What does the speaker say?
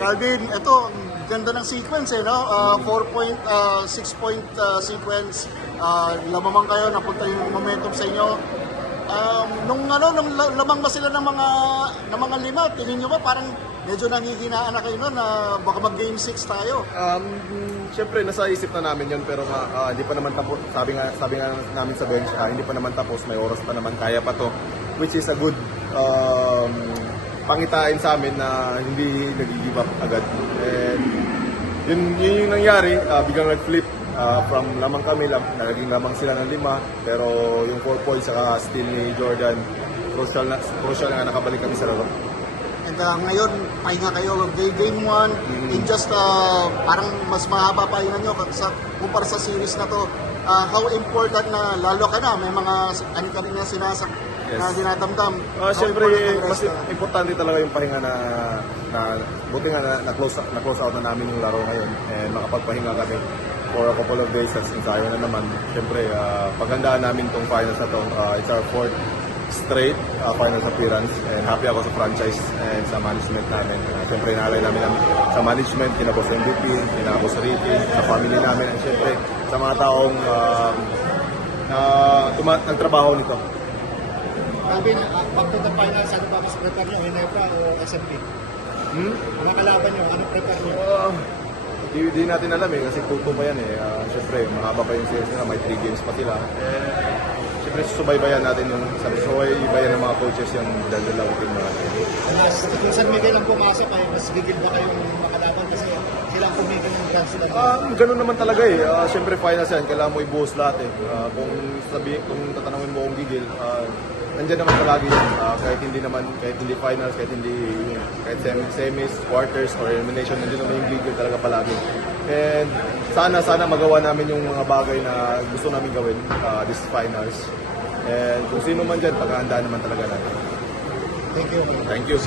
Calvin, ito, ganda ng sequence eh, no? 6-point sequence. Lamang kayo, napunta yung momentum sa inyo. Nung lamang ba sila ng mga lima, tingin nyo ba parang medyo nangihinaan na kayo no, na baka mag-game 6 tayo? Siyempre, nasa isip na namin yun, pero hindi pa naman tapos. Sabi nga namin sa bench, hindi pa naman tapos, may oras pa naman, kaya pa to. Which is a good pangitain sa amin na hindi nag-give up agad. And yun yung nangyari, biglang nag-flip. From lamang kami, naging lamang sila ng 5, pero yung 4 points saka steal ni Jordan, crucial na nakabalik kami sa laro. And ngayon, pahinga kayo, game 1, in just parang mas mahaba pahinga nyo kumpara sa series na to. How important na, lalo ka na, may mga kanina sinasak na dinadamdam. Siyempre, mas importante talaga yung pahinga na buti nga na-close out na namin yung laro ngayon and makapagpahinga kami for a couple of days at ensayo na naman. Siyempre, paghandaan namin itong finals na to. It's our 4th straight finals appearance and happy ako sa franchise and sa management namin. Siyempre, naalay namin sa management, kina Boss MVP, kina Boss Ricky, sa family namin and siyempre sa mga taong nagtrabaho nito. Calvin, back to the finals, ano ba mas prepare nyo, Ginebra o SMP? Mga kalaban nyo, ano prepare nyo? Di natin alam kasi tuto pa yan Siyempre, mahaba pa yung series nila, may 3 games pa sila. Siyempre, susubaybayan natin yung subaybayan ng mga coaches yung dalawang team na natin. Kung San Miguel ang pumasok, ay mas gigil ba kayong makalaban kasi silang pumigil ng chance sila? Ganun naman talaga Siyempre, finals yan, kailangan mo ibuhos lahat Kung tatanungin mo kung gigil, nandiyan naman palagi yan. Kahit hindi finals, kahit semis, quarters, or elimination, nandiyan naman yung gigil talaga palagi. And sana magawa namin yung mga bagay na gusto namin gawin this finals. And kung sino man dyan, paghahandaan naman talaga natin. Thank you. Thank you.